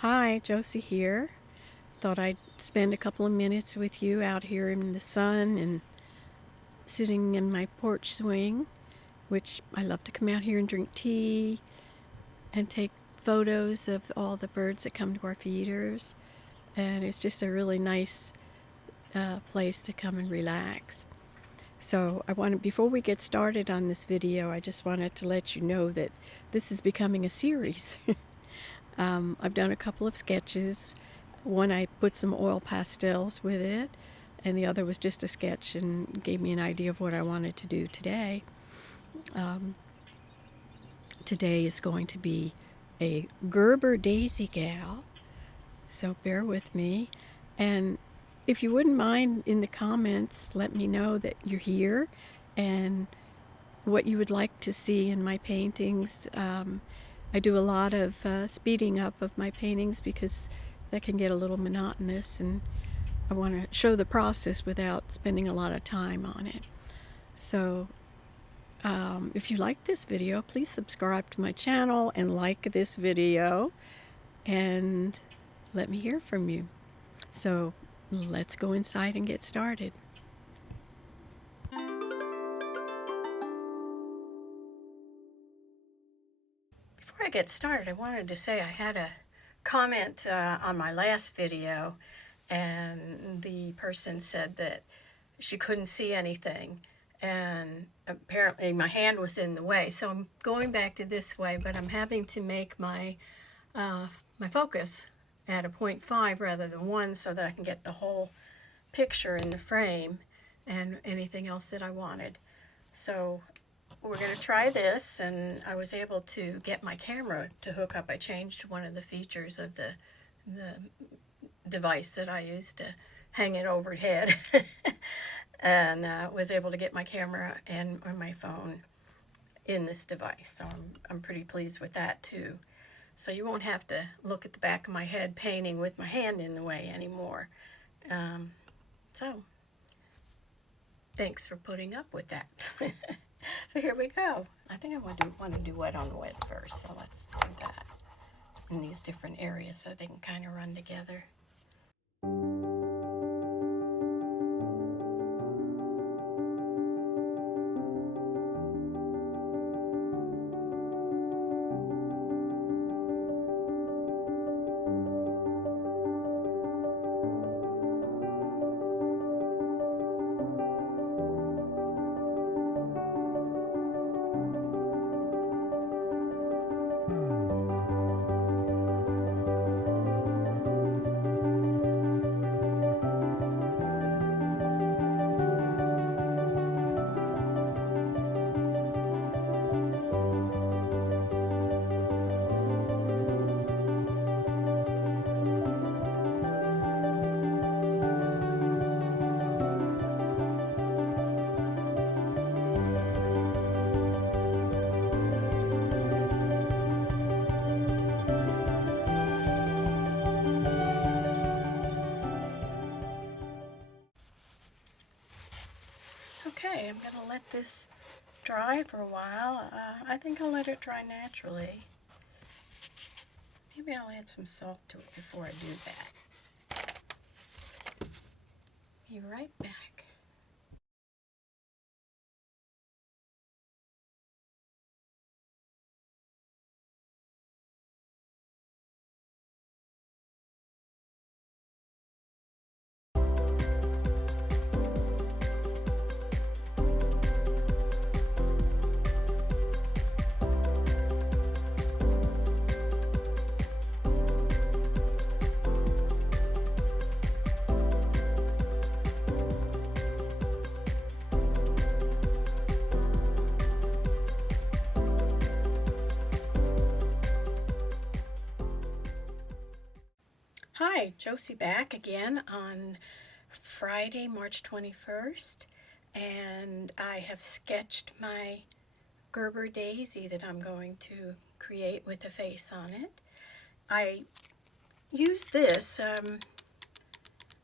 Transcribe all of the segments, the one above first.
Hi, Josie here. Thought I'd spend a couple of minutes with you out here in the sun and sitting in my porch swing, which I love to come out here and drink tea and take photos of all the birds that come to our feeders. And it's just a really nice place to come and relax. So before we get started on this video, I just wanted to let you know that this is becoming a series. I've done a couple of sketches. One, I put some oil pastels with it, and the other was just a sketch and gave me an idea of what I wanted to do today. Today is going to be a Gerber daisy gal, so bear with me. And if you wouldn't mind, in the comments, let me know that you're here and what you would like to see in my paintings. I do a lot of speeding up of my paintings because that can get a little monotonous, and I want to show the process without spending a lot of time on it. So if you like this video, please subscribe to my channel and like this video and let me hear from you. So let's go inside and get started. Before I get started, I wanted to say I had a comment on my last video, and the person said that she couldn't see anything, and apparently my hand was in the way. So I'm going back to this way, but I'm having to make my my focus at a 0.5 rather than 1 so that I can get the whole picture in the frame and anything else that I wanted. So we're going to try this, and I was able to get my camera to hook up. I changed one of the features of the device that I used to hang it overhead and was able to get my camera and my phone in this device. So I'm pretty pleased with that too. So you won't have to look at the back of my head painting with my hand in the way anymore. So thanks for putting up with that. So here we go. I think I want to do wet on wet first, so let's do that in these different areas so they can kind of run together. Okay, I'm going to let this dry for a while. I think I'll let it dry naturally. Maybe I'll add some salt to it before I do that. Be right back. Hi, Josie back again on Friday, March 21st, and I have sketched my Gerber daisy that I'm going to create with a face on it. I use this, a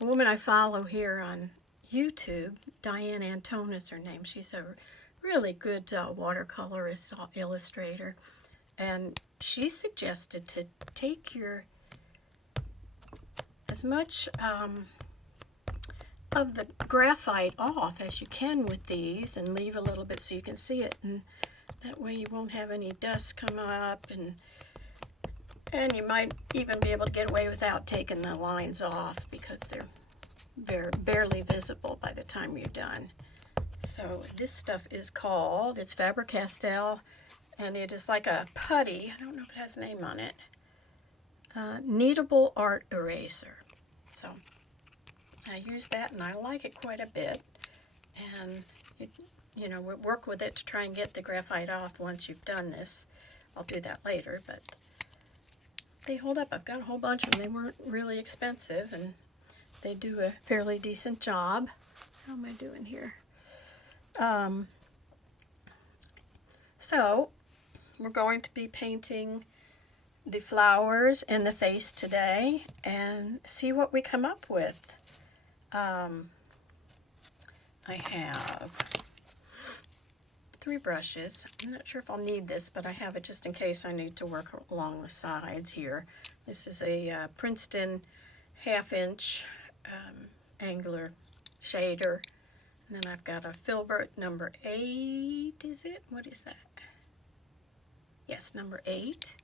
woman I follow here on YouTube, Diane Antone is her name. She's a really good watercolorist, illustrator, and she suggested to take your as much of the graphite off as you can with these, and leave a little bit so you can see it, and that way you won't have any dust come up, and you might even be able to get away without taking the lines off because they're barely visible by the time you're done. So this stuff is called, it's Faber-Castell, and it is like a putty. I don't know if it has a name on it. Kneadable art eraser. So I use that and I like it quite a bit. And you know, work with it to try and get the graphite off once you've done this. I'll do that later, but they hold up. I've got a whole bunch of them. They weren't really expensive, and they do a fairly decent job. How am I doing here? So we're going to be painting the flowers and the face today and see what we come up with. I have 3 brushes. I'm not sure if I'll need this, but I have it just in case I need to work along the sides here. This is a Princeton 1/2" angular shader. And then I've got a Filbert number 8, is it? What is that? Yes, number 8.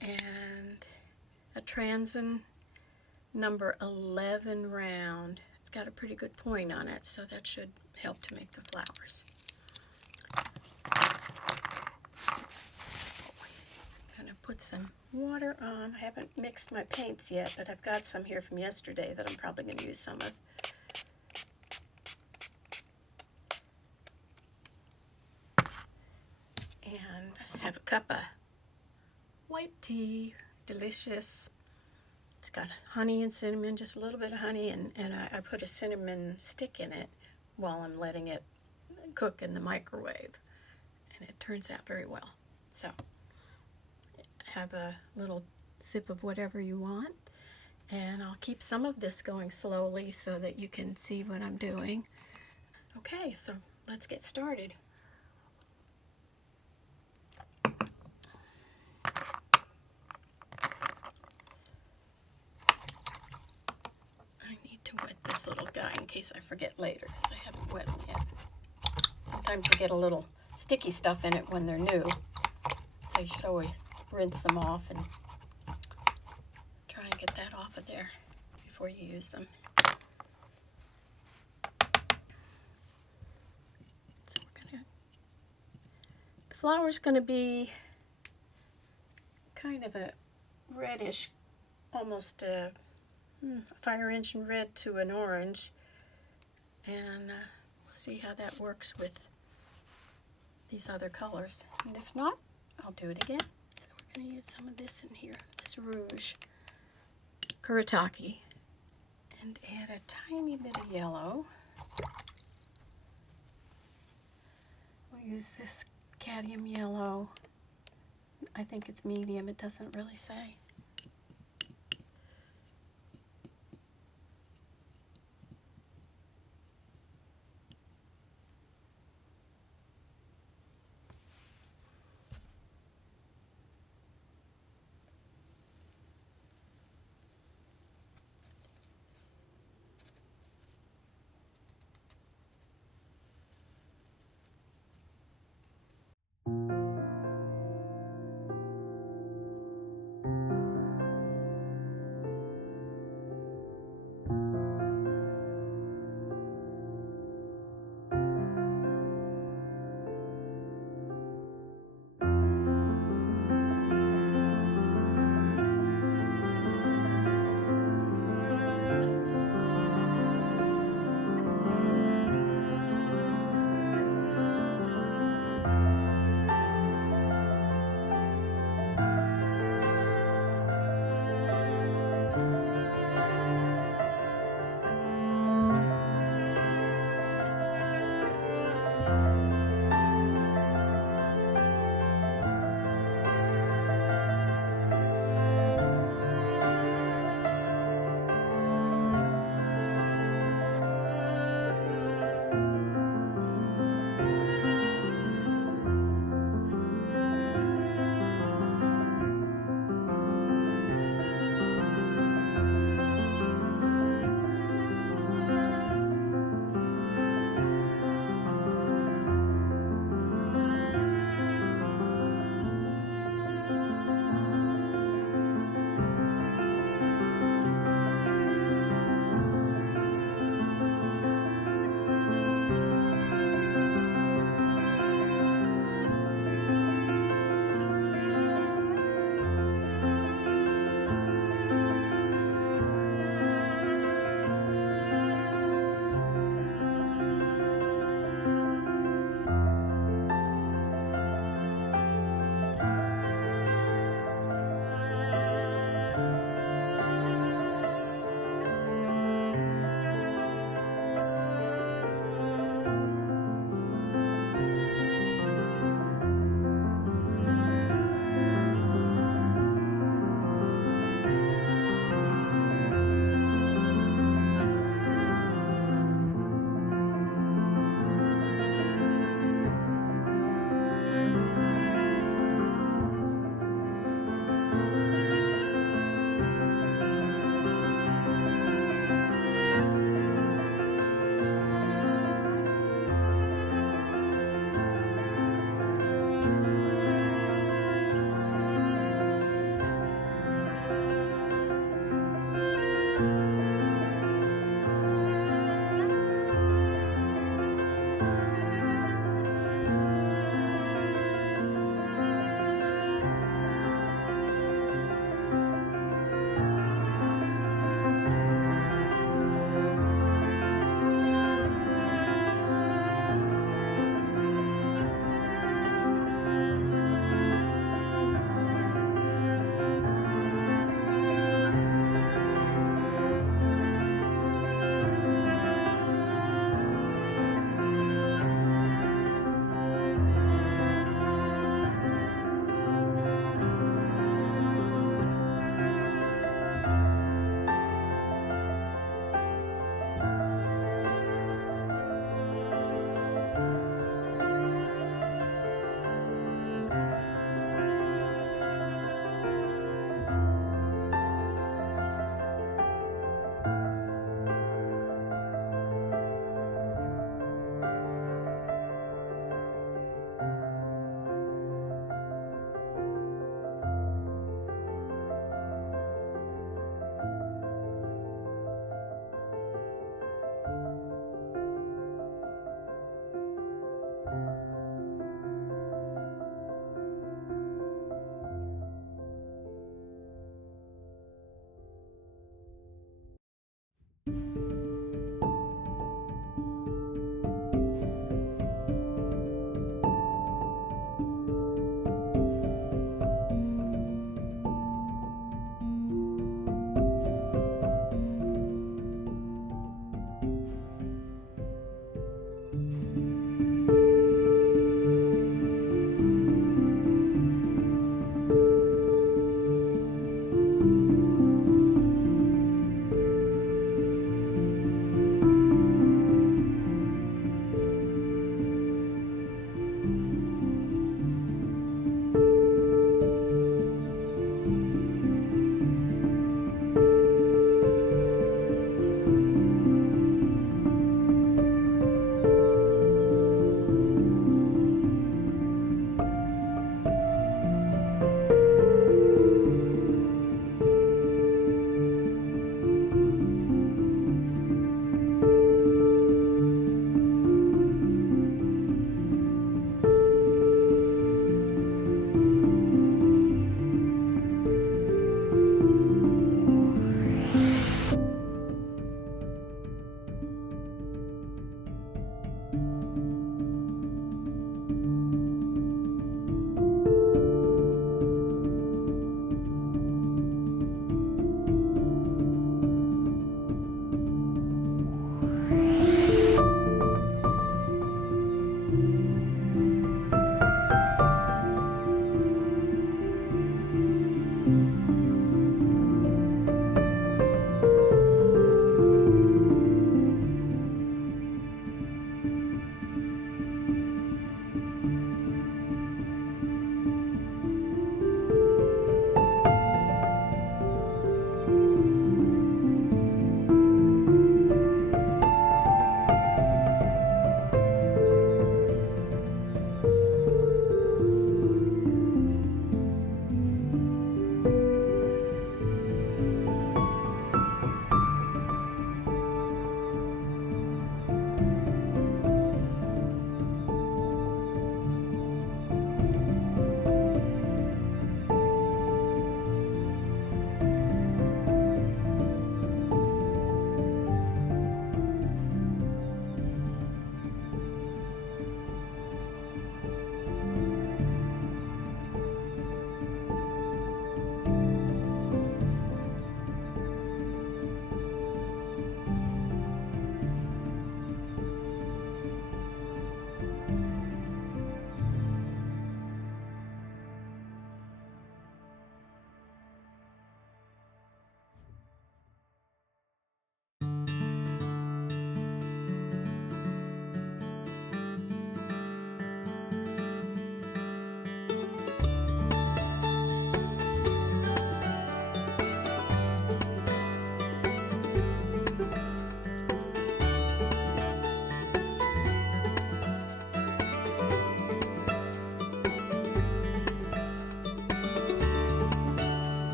And a Transin number 11 round. It's got a pretty good point on it, so that should help to make the flowers. So, I'm going to put some water on. I haven't mixed my paints yet, but I've got some here from yesterday that I'm probably going to use some of. And I have a cup of white tea, delicious. It's got honey and cinnamon, just a little bit of honey, and I put a cinnamon stick in it while I'm letting it cook in the microwave, and it turns out very well. So have a little sip of whatever you want, and I'll keep some of this going slowly so that you can see what I'm doing. Okay, so let's get started. Wet this little guy in case I forget later, because I haven't wet them yet. Sometimes you get a little sticky stuff in it when they're new, so you should always rinse them off and try and get that off of there before you use them. So the flower's going to be kind of a reddish, almost a fire engine red to an orange, and we'll see how that works with these other colors, and if not, I'll do it again. So we're going to use some of this in here, this rouge Kuretake, and add a tiny bit of yellow. We'll use this cadmium yellow. I think it's medium, it doesn't really say.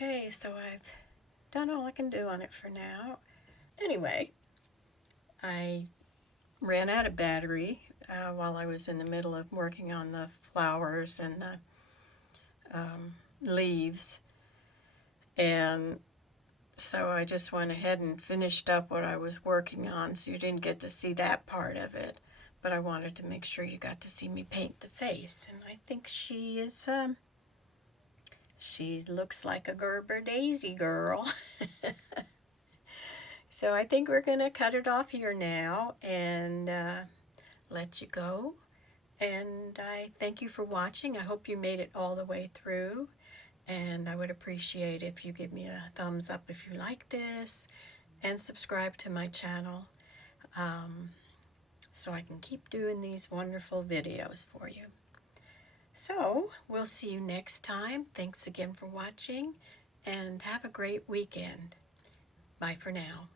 Okay, so I've done all I can do on it for now. Anyway, I ran out of battery while I was in the middle of working on the flowers and the leaves, and so I just went ahead and finished up what I was working on, so you didn't get to see that part of it, but I wanted to make sure you got to see me paint the face, and I think she is, she looks like a Gerber daisy girl. So I think we're going to cut it off here now and let you go. And I thank you for watching. I hope you made it all the way through. And I would appreciate if you give me a thumbs up if you like this and subscribe to my channel so I can keep doing these wonderful videos for you. So we'll see you next time. Thanks again for watching and have a great weekend. Bye for now.